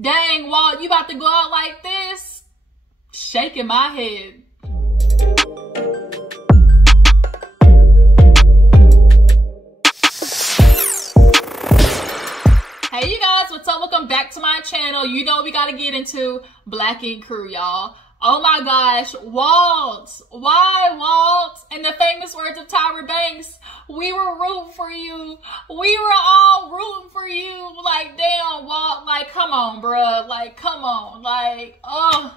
Dang, Walt, you about to go out like this? Shaking my head. Hey you guys, what's up? Welcome back to my channel. You know we gotta get into Black Ink Crew, y'all. Oh my gosh, Walt. Why, Walt? In the famous words of Tyra Banks, we were rooting for you. We were all rooting for you. Like, damn, Walt. Like, come on, bruh. Like, come on. Like, oh,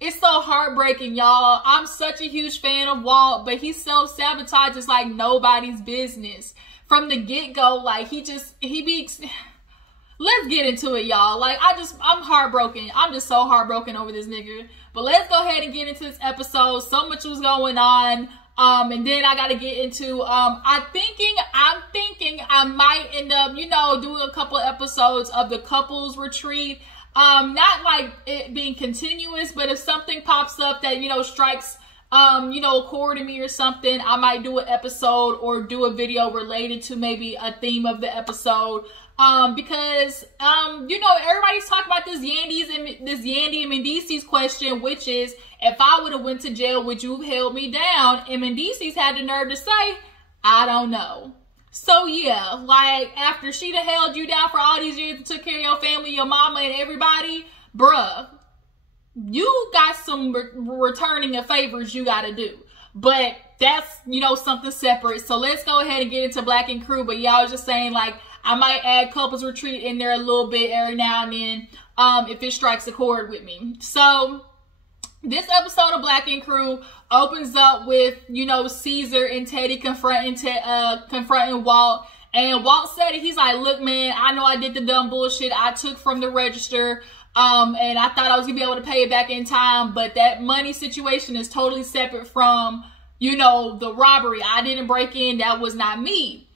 it's so heartbreaking, y'all. I'm such a huge fan of Walt, but he self-sabotages like nobody's business. From the get-go, like, he be... Let's get into it, y'all. Like, I'm heartbroken. I'm just so heartbroken over this nigga. But let's go ahead and get into this episode. So much was going on. And then I got to get into, I'm thinking I might end up, you know, doing a couple of episodes of the couples retreat. Not like it being continuous, but if something pops up that, you know, strikes, you know, a chord in me or something, I might do an episode or do a video related to maybe a theme of the episode. Because, you know, everybody's talking about this Yandy and Mendeecees question, which is, if I would have went to jail, would you have held me down? And Mendeecees had the nerve to say, I don't know. So yeah, like, after she done held you down for all these years and took care of your family, your mama, and everybody, bruh, you got some returning of favors you gotta do. But that's, you know, something separate. So let's go ahead and get into Black Ink Crew. But yeah, I was just saying, like, I might add couples retreat in there a little bit every now and then, if it strikes a chord with me. So this episode of Black Ink Crew opens up with, you know, Caesar and Teddy confronting Walt. And Walt said it. He's like, look, man, I know I did the dumb bullshit I took from the register. And I thought I was gonna be able to pay it back in time, but that money situation is totally separate from, you know, the robbery. I didn't break in. That was not me.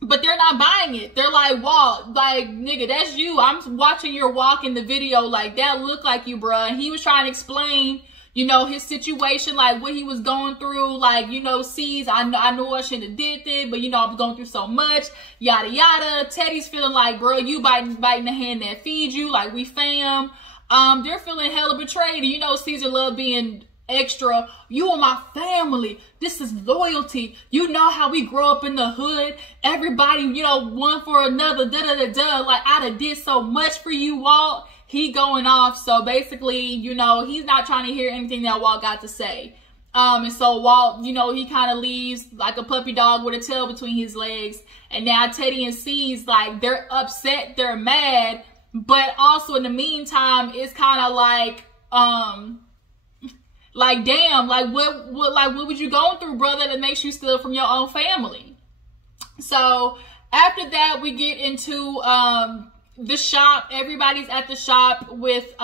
But they're not buying it. They're like, Walt, like, nigga, that's you. I'm watching your walk in the video. Like, that looked like you, bruh. And he was trying to explain, you know, his situation, like what he was going through. Like, you know, C's, I know I shouldn't have did it, but, you know, I was going through so much, yada, yada. Teddy's feeling like, bro, you biting the hand that feeds you. Like, we fam. They're feeling hella betrayed. And, you know, Caesar loved being extra. You are my family. This is loyalty. You know how we grow up in the hood. Everybody, you know, one for another. Like, I done did so much for you, Walt. He going off. So basically, you know, he's not trying to hear anything that Walt got to say. And so Walt, you know, he kind of leaves like a puppy dog with a tail between his legs. And now Teddy and C's, like, they're upset, they're mad, but also in the meantime, it's kind of like, damn, like what was you going through, brother, that makes you steal from your own family? So after that, we get into the shop. Everybody's at the shop with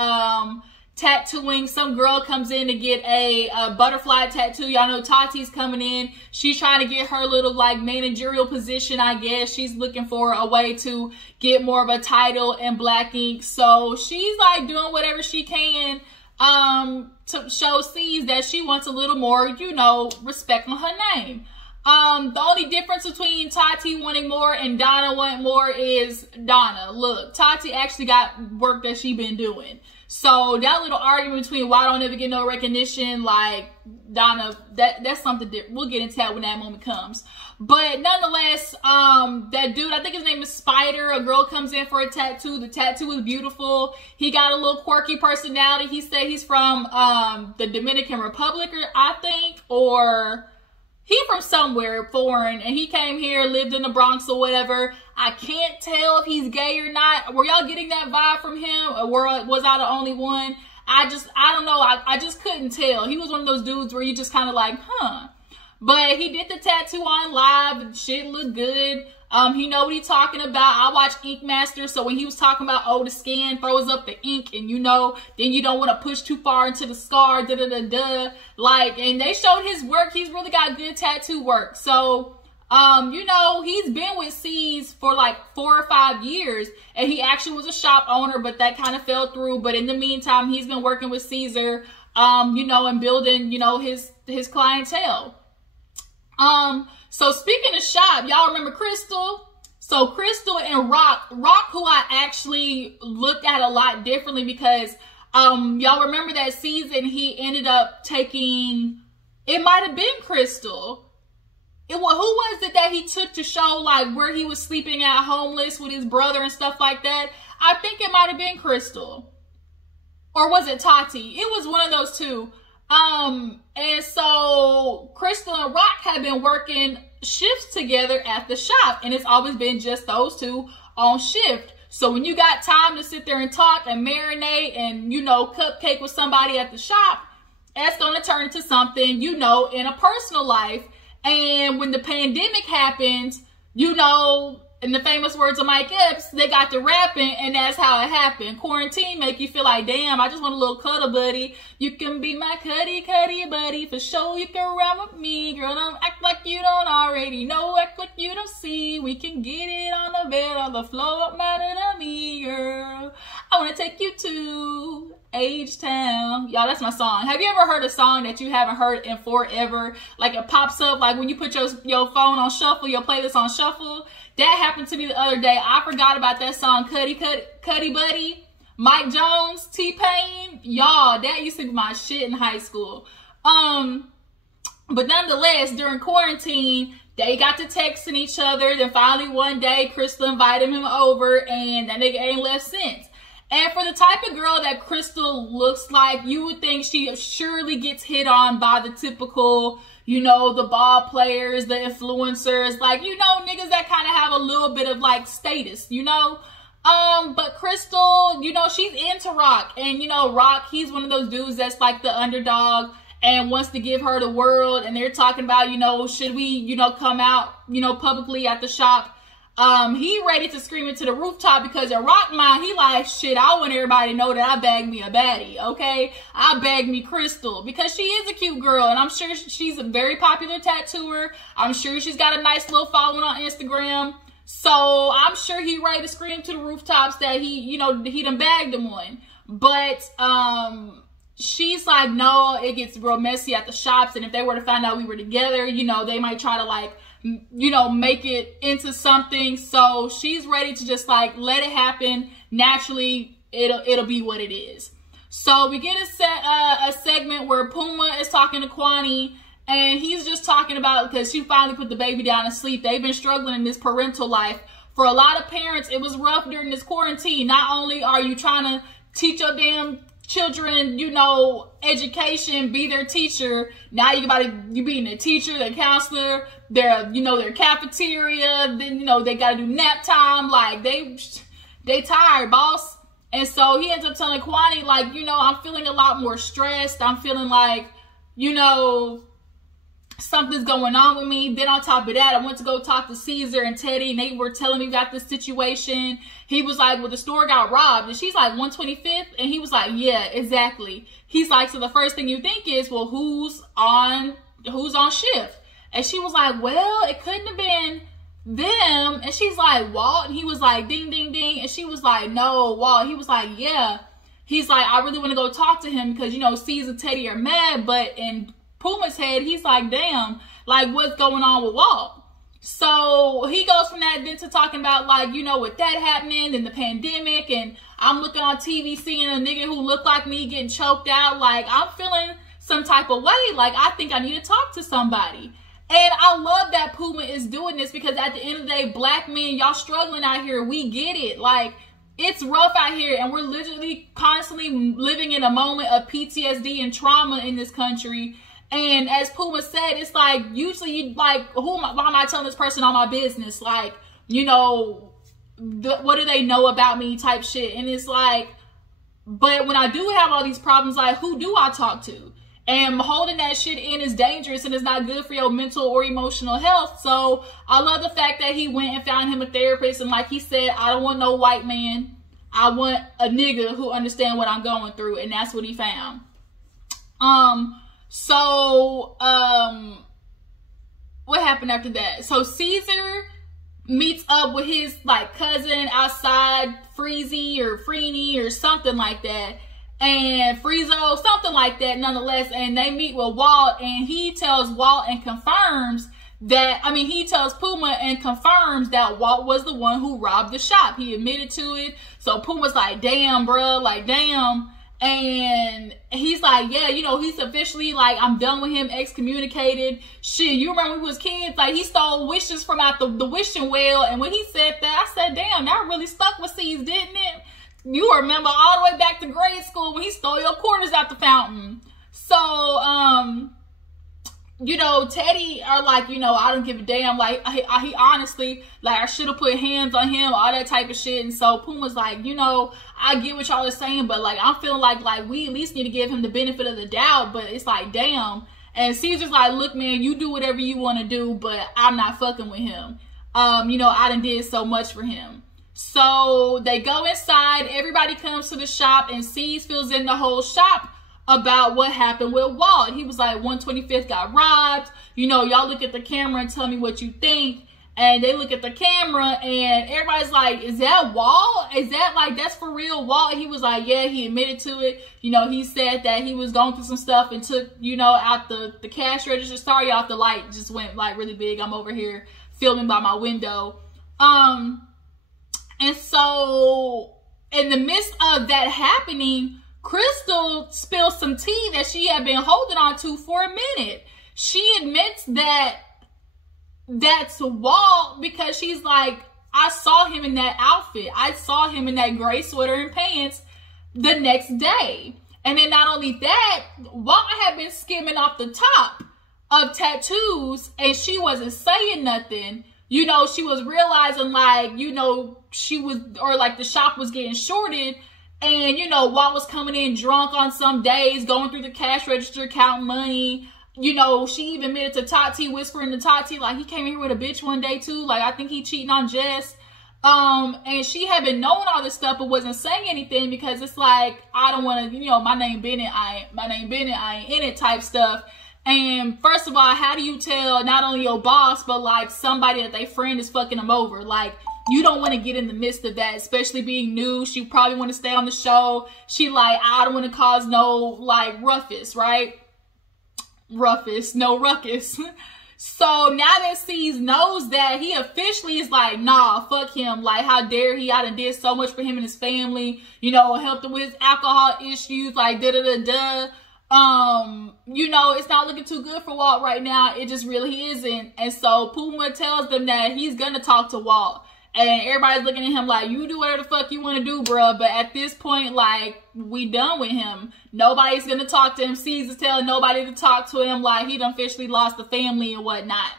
tattooing. Some girl comes in to get a butterfly tattoo. Y'all know Tati's coming in. She's trying to get her little like managerial position, I guess. She's looking for a way to get more of a title in Black Ink. So she's like doing whatever she can to show C's that she wants a little more, you know, respect on her name. The only difference between Tati wanting more and Donna wanting more is Donna. Look, Tati actually got work that she been doing. So that little argument between why don't ever get no recognition, like Donna, that's something different. We'll get into that when that moment comes. But nonetheless, that dude, I think his name is Spider. A girl comes in for a tattoo. The tattoo is beautiful. He got a little quirky personality. He said he's from the Dominican Republic, I think, or he from somewhere foreign, and he came here, lived in the Bronx or whatever. I can't tell if he's gay or not. Were y'all getting that vibe from him, or was I the only one? I don't know. I just couldn't tell. He was one of those dudes where you just kind of like, huh. But he did the tattoo on live, and shit looked good. He know what he's talking about. I watch Ink Master, so when he was talking about, oh, the scan throws up the ink, and you know, then you don't want to push too far into the scar, like, and they showed his work. He's really got good tattoo work. So, you know, he's been with C's for like 4 or 5 years, and he actually was a shop owner, but that kind of fell through. But in the meantime, he's been working with Caesar, you know, and building, you know, his clientele. So speaking of shop, y'all remember Crystal? So Crystal and Rock, who I actually looked at a lot differently because y'all remember that season he ended up taking, it might have been Crystal. Who was it that he took to show like where he was sleeping at homeless with his brother and stuff like that? I think it might have been Crystal. Or was it Tati? It was one of those two. And so Crystal and Rock have been working shifts together at the shop, and it's always been just those two on shift. So when you got time to sit there and talk and marinate and, you know, cupcake with somebody at the shop, that's going to turn into something, you know, in a personal life. And when the pandemic happened, you know, in the famous words of Mike Epps, they got to rapping, and that's how it happened. Quarantine make you feel like, damn, I just want a little cuddle buddy. You can be my cuddy buddy. For sure, you can run with me. Girl, don't act like you don't already know. Act like you don't see. We can get it on the bed, on the floor. Matter to me, girl. I want to take you to H-Town. Y'all, that's my song. Have you ever heard a song that you haven't heard in forever? Like it pops up, like when you put your phone on shuffle, your playlist on shuffle. That happened to me the other day. I forgot about that song, Cuddy Buddy, Mike Jones, T-Pain. Y'all, that used to be my shit in high school. But nonetheless, during quarantine, they got to texting each other. Then finally one day, Crystal invited him over, and that nigga ain't left since. And for the type of girl that Crystal looks like, you would think she surely gets hit on by the typical, you know, the ball players, the influencers, like, you know, niggas that kind of have a little bit of like status, you know. But Crystal, you know, she's into Rock, and you know, Rock, he's one of those dudes that's like the underdog and wants to give her the world. And they're talking about, you know, should we, you know, come out, you know, publicly at the shop. He ready to scream into the rooftop because in Rock mind, he like, shit, I want everybody to know that I bagged me a baddie, okay? I bagged me Crystal because she is a cute girl, and I'm sure she's a very popular tattooer. I'm sure she's got a nice little following on Instagram. So I'm sure he ready to scream to the rooftops that he, you know, he done bagged him one. But, she's like, no, it gets real messy at the shops, and if they were to find out we were together, you know, they might try to like, you know, make it into something. So she's ready to just like let it happen naturally. It'll be what it is. So we get a segment where Puma is talking to Kwani, and he's just talking about, because she finally put the baby down to sleep. They've been struggling in this parental life. For a lot of parents, it was rough during this quarantine. Not only are you trying to teach your damn children, you know, education, be their teacher. Now you being their teacher, their counselor, their, you know, their cafeteria. Then, you know, they got to do nap time. Like they tired, boss. And so he ends up telling Kwani, like, you know, I'm feeling a lot more stressed. I'm feeling like, you know, something's going on with me. Then on top of that, I went to go talk to Caesar and Teddy, and they were telling me about this situation. He was like, well, the store got robbed. And she's like, 125th? And he was like, yeah, exactly. He's like, so the first thing you think is, well, who's on shift? And she was like, well, it couldn't have been them. And she's like, Walt? And he was like, ding, ding, ding. And she was like, no, Walt. He was like, yeah. He's like, I really want to go talk to him because, you know, Caesar and Teddy are mad. But in Puma's head, he's like, damn, like, what's going on with Walt? So he goes from that then to talking about, like, you know, with that happening and the pandemic, and I'm looking on TV seeing a nigga who looked like me getting choked out. Like, I'm feeling some type of way. Like, I think I need to talk to somebody. And I love that Puma is doing this because at the end of the day, black men, y'all struggling out here. We get it. Like, it's rough out here, and we're literally constantly living in a moment of PTSD and trauma in this country. And as Puma said, it's like, usually you like, why am I telling this person all my business? Like, you know, what do they know about me type shit? And it's like, but when I do have all these problems, like, who do I talk to? And holding that shit in is dangerous, and it's not good for your mental or emotional health. So I love the fact that he went and found him a therapist. And like he said, I don't want no white man. I want a nigga who understands what I'm going through. And that's what he found. So, what happened after that? So Caesar meets up with his like cousin outside, Freezy or Freeney or something like that. And Friezo, something like that nonetheless. And they meet with Walt, and he tells Walt and confirms that, I mean, he tells Puma and confirms that Walt was the one who robbed the shop. He admitted to it. So Puma's like, damn, bro, like, damn. And he's like, yeah, you know, he's officially like, I'm done with him, excommunicated. Shit, you remember when we was kids, like, he stole wishes from out the wishing well. And when he said that, I said, damn, that really stuck with C's, didn't it? You remember all the way back to grade school when he stole your quarters out the fountain. So, you know, Teddy are like, you know, I don't give a damn. Like, he honestly, like, I should have put hands on him, all that type of shit. And so Puma's like, you know, I get what y'all are saying, but like, I'm feeling like we at least need to give him the benefit of the doubt. But it's like, damn. And Caesar's like, look, man, you do whatever you want to do, but I'm not fucking with him. You know, I done did so much for him. So they go inside. Everybody comes to the shop, and C's fills in the whole shop about what happened with Walt. He was like, 125th got robbed. You know, y'all look at the camera and tell me what you think. And they look at the camera, and everybody's like, is that Walt? Is that like, that's for real Walt? He was like, yeah, he admitted to it. You know, he said that he was going through some stuff and took, you know, out the cash register. Sorry, off the light just went like really big. I'm over here filming by my window. And so in the midst of that happening, Crystal spilled some tea that she had been holding on to for a minute. She admits that that's Walt because she's like, I saw him in that outfit. I saw him in that gray sweater and pants the next day. And then not only that, Walt had been skimming off the top of tattoos and she wasn't saying nothing. You know, she was realizing like, you know, she was, or like the shop was getting shorted. And, you know, Walt was coming in drunk on some days, going through the cash register, counting money. You know, she even admitted to Tati, whispering to Tati, like, he came in here with a bitch one day, too. Like, I think he cheating on Jess. And she had been knowing all this stuff, but wasn't saying anything because it's like, I don't want to, you know, my name Bennett, I ain't in it type stuff. And first of all, how do you tell not only your boss, but, like, somebody that they friend is fucking them over? Like, you don't want to get in the midst of that, especially being new. She probably want to stay on the show. She like, I don't want to cause no, like, ruckus, right? No ruckus. So now that C's knows that, he officially is like, nah, fuck him. Like, how dare he? I done did so much for him and his family. You know, helped him with his alcohol issues, like, da-da-da-da. You know, it's not looking too good for Walt right now. It just really isn't. And so Puma tells them that he's gonna talk to Walt. And everybody's looking at him like, you do whatever the fuck you want to do, bruh. But at this point, like, we done with him. Nobody's going to talk to him. Caesar's telling nobody to talk to him. Like, he done officially lost the family and whatnot.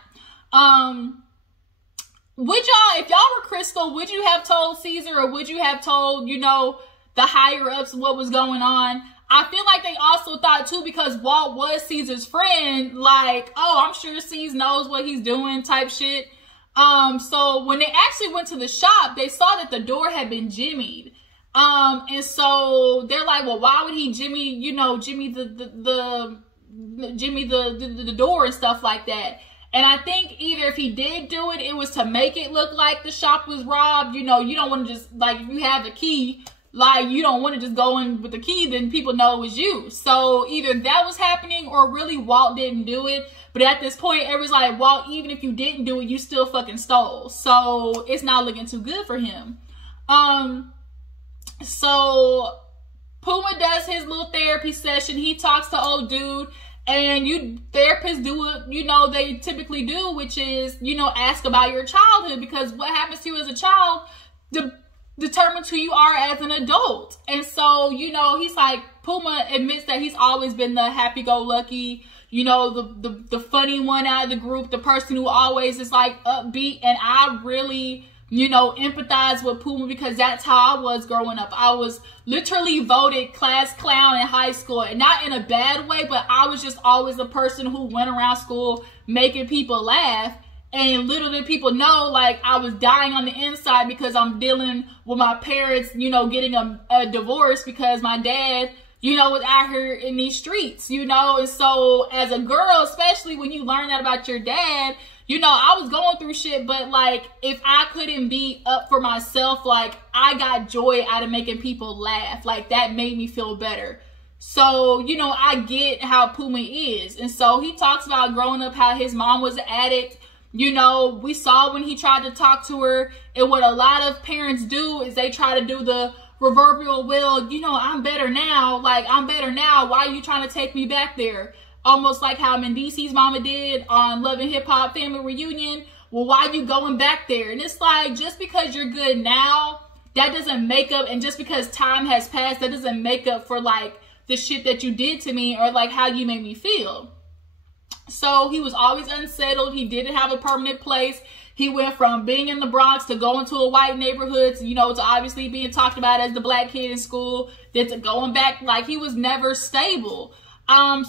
Would y'all, if y'all were Crystal, would you have told Caesar or would you have told, you know, the higher-ups what was going on? I feel like they also thought, too, because Walt was Caesar's friend, like, oh, I'm sure Caesar knows what he's doing type shit. So when they actually went to the shop, they saw that the door had been jimmied. And so they're like, well, why would he jimmy, you know, jimmy the door and stuff like that? And I think either if he did do it, it was to make it look like the shop was robbed. You know, you don't want to just, like, if you have the key, like, you don't want to just go in with the key, then people know it was you. So either that was happening or really Walt didn't do it. But at this point, everyone's like, Walt, even if you didn't do it, you still fucking stole. So it's not looking too good for him. So Puma does his little therapy session. He talks to old dude. And therapists do what, you know, they typically do, which is, you know, ask about your childhood. Because what happens to you as a child determines who you are as an adult. And so, you know, he's like, Puma admits that he's always been the happy-go-lucky, you know, the funny one out of the group, the person who always is like upbeat. And I really, you know, empathize with Puma because that's how I was growing up. I was literally voted class clown in high school, and not in a bad way, but I was just always a person who went around school making people laugh. And little did people know, like, I was dying on the inside because I'm dealing with my parents, you know, getting a divorce because my dad, you know, was out here in these streets, you know. And so as a girl, especially when you learn that about your dad, you know, I was going through shit, but like, if I couldn't be up for myself, like, I got joy out of making people laugh. Like, that made me feel better. So, you know, I get how Puma is. And so he talks about growing up, how his mom was an addict. You know, we saw when he tried to talk to her, and what a lot of parents do is they try to do the proverbial, well, you know, I'm better now. Like, I'm better now. Why are you trying to take me back there? Almost like how Mendeece's mama did on Love and Hip Hop Family Reunion. Well, why are you going back there? And it's like, just because you're good now, that doesn't make up, and just because time has passed, that doesn't make up for, like, the shit that you did to me or, like, how you made me feel. So he was always unsettled. He didn't have a permanent place. He went from being in the Bronx to going to a white neighborhood, to, you know, to obviously being talked about as the black kid in school, then to going back, like, he was never stable.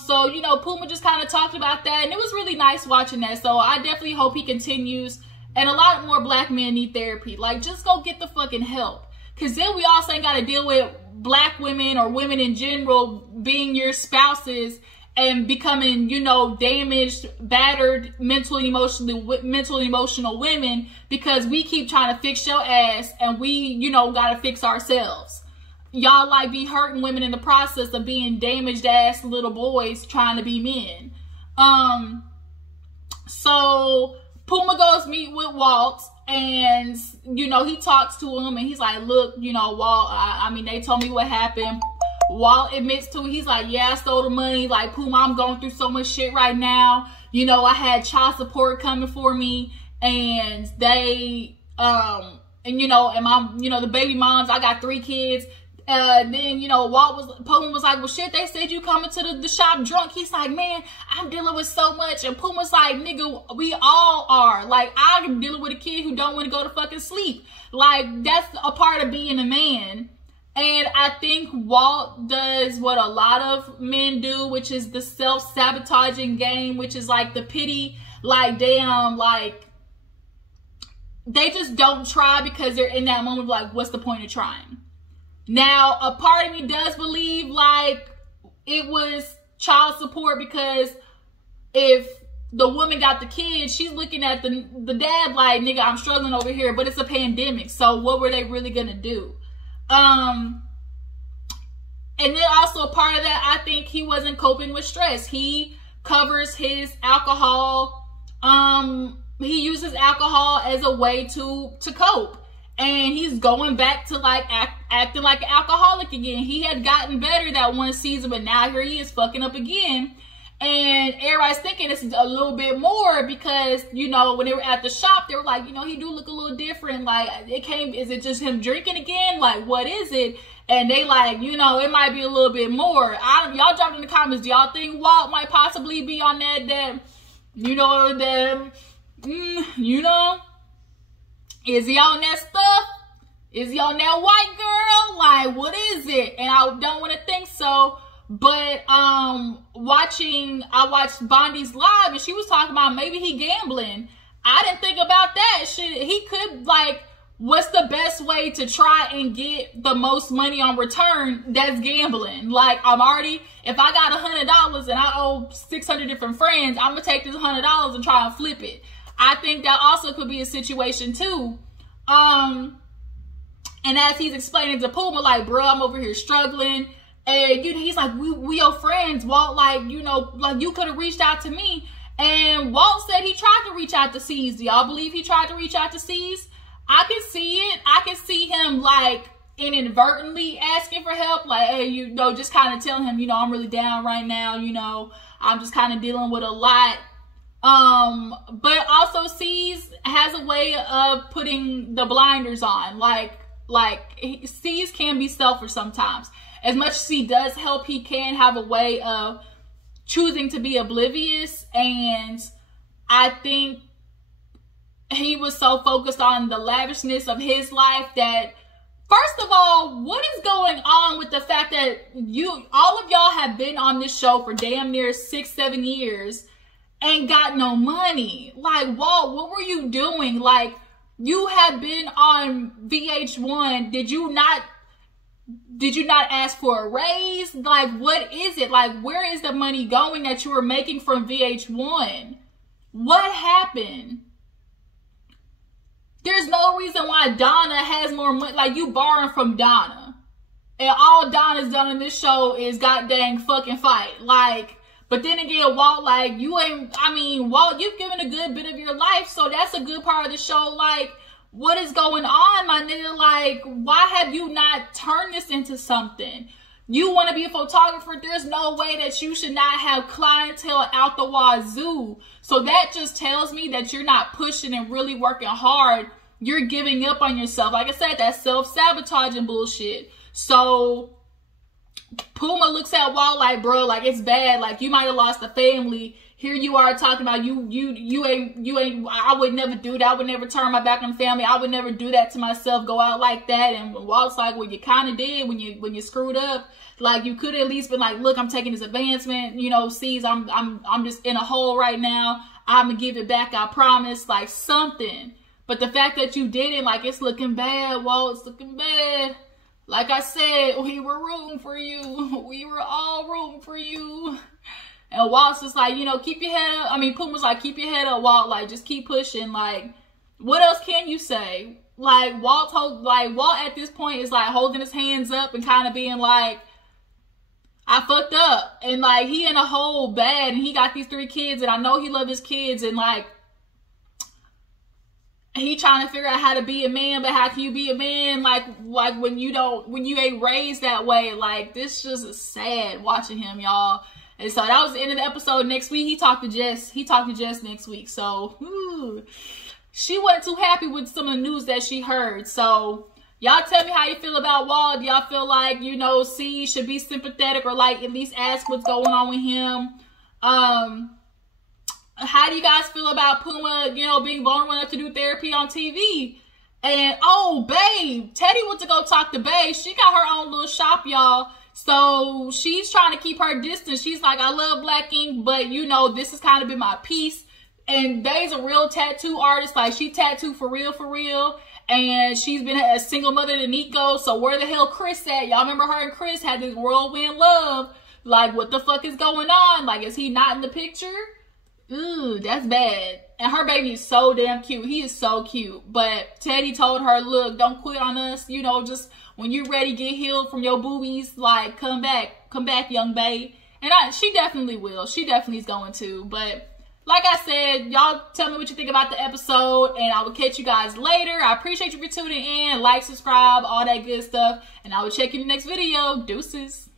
So, you know, Puma just kind of talked about that, and it was really nice watching that. So I definitely hope he continues, and a lot more black men need therapy. Like, just go get the fucking help, because then we also ain't got to deal with black women or women in general being your spouses and becoming, you know, damaged, battered, mentally, emotional women, because we keep trying to fix your ass and we, you know, gotta fix ourselves. Y'all, like, be hurting women in the process of being damaged ass little boys trying to be men. So Puma goes meet with Walt, and, you know, he talks to him, and he's like, look, you know, Walt, I mean, they told me what happened. Walt admits to it. He's like, yeah, I stole the money. Like, Puma, I'm going through so much shit right now. You know, I had child support coming for me, and they, and, you know, and my, you know, the baby moms, I got 3 kids. Then, you know, Puma was like, well, shit, they said you coming to the shop drunk. He's like, man, I'm dealing with so much. And Puma's like, nigga, we all are. Like, I'm dealing with a kid who don't want to go to fucking sleep. Like, that's a part of being a man. And I think Walt does what a lot of men do, which is the self-sabotaging game, which is like the pity, like, damn, like, they just don't try because they're in that moment of, like, what's the point of trying? Now, a part of me does believe, like, it was child support, because if the woman got the kid, she's looking at the dad like, nigga, I'm struggling over here, but it's a pandemic, so what were they really gonna do? And then also a part of that, I think he wasn't coping with stress. He covers his alcohol. He uses alcohol as a way to cope. And he's going back to, like, acting like an alcoholic again. He had gotten better that one season, but now here he is fucking up again. And everybody's thinking this is a little bit more because, you know, when they were at the shop, they were like, you know, he do look a little different. Like, is it just him drinking again? Like, what is it? And they like, you know, it might be a little bit more. Y'all drop in the comments. Do y'all think Walt might possibly be on that, you know, you know? Is he on that stuff? Is he on that white girl? Like, what is it? And I don't want to think so. But I watched Bondi's live, and she was talking about maybe he gambling. I didn't think about that shit. He could, like, what's the best way to try and get the most money on return? That's gambling. Like, if I got $100 and I owe 600 different friends, I'm gonna take this $100 and try and flip it. I think that also could be a situation too. And as he's explaining to Puma, like, bro, I'm over here struggling. And he's like, we your friends, Walt. Like, you know, like, you could have reached out to me. And Walt said he tried to reach out to C's. Do y'all believe he tried to reach out to C's? I can see it. I can see him, like, inadvertently asking for help. Like, hey, you know, just kind of telling him, you know, I'm really down right now. You know, I'm just kind of dealing with a lot. But also C's has a way of putting the blinders on. Like C's can be selfish sometimes. As much as he does help, he can have a way of choosing to be oblivious. And I think he was so focused on the lavishness of his life that, first of all, what is going on with the fact that all of y'all have been on this show for damn near 6-7 years and got no money? Like, Walt, what were you doing? Like, you have been on VH1. Did you not ask for a raise? Like, what is it? Like, where is the money going that you were making from VH1? What happened? There's no reason why Donna has more money. Like, you borrowing from Donna. And all Donna's done in this show is goddamn fucking fight. Like, But then again, Walt, like, Walt, you've given a good bit of your life, so that's a good part of the show. Like, what is going on, my nigga? Like, why have you not turned this into something? You want to be a photographer, there's no way that you should not have clientele out the wazoo. So that just tells me that you're not pushing and really working hard. You're giving up on yourself. Like I said, that's self-sabotaging bullshit. So Puma looks at Walt like, bro, like, it's bad. Like, you might have lost a family. Here you are talking about you ain't, I would never do that. I would never turn my back on family. I would never do that to myself, go out like that. And Walt's like, well, you kind of did when you screwed up. Like, you could at least been like, look, I'm taking this advancement, you know, sees I'm just in a hole right now. I'm gonna give it back, I promise, like something. But the fact that you didn't, like, it's looking bad, Walt, it's looking bad. Like I said, we were rooting for you. We were all rooting for you. And Walt's just like, you know, keep your head up. I mean, Puma's like, keep your head up, Walt. Like, just keep pushing. Like, what else can you say? Like, Walt at this point is like holding his hands up and kind of being like, I fucked up. And like, he in a hole bad, and he got these 3 kids, and I know he love his kids, and like, he trying to figure out how to be a man, but how can you be a man like when you ain't raised that way? Like, this just is sad watching him, y'all. And so that was the end of the episode. Next week, he talked to Jess next week. So, she wasn't too happy with some of the news that she heard. So, y'all tell me how you feel about Walt. Do y'all feel like, you know, C should be sympathetic or like at least ask what's going on with him? How do you guys feel about Puma, you know, being vulnerable enough to do therapy on TV? And, oh, babe, Teddy went to go talk to babe. She got her own little shop, y'all. So she's trying to keep her distance. She's like, I love Black Ink, but you know, this has kind of been my piece. And Bae's a real tattoo artist. Like, she tattooed for real. And she's been a single mother to Nico. So where the hell Chris at? Y'all remember her and Chris had this whirlwind love. Like, what the fuck is going on? Like, is he not in the picture? Ooh, that's bad. And her baby is so damn cute. He is so cute. But Teddy told her, look, don't quit on us. You know, just when you're ready, get healed from your boobies, like, come back, young bae. And she definitely will. She definitely is going to. But like I said, y'all tell me what you think about the episode, and I will catch you guys later. I appreciate you for tuning in. Like, subscribe, all that good stuff. And I will check you in the next video. Deuces.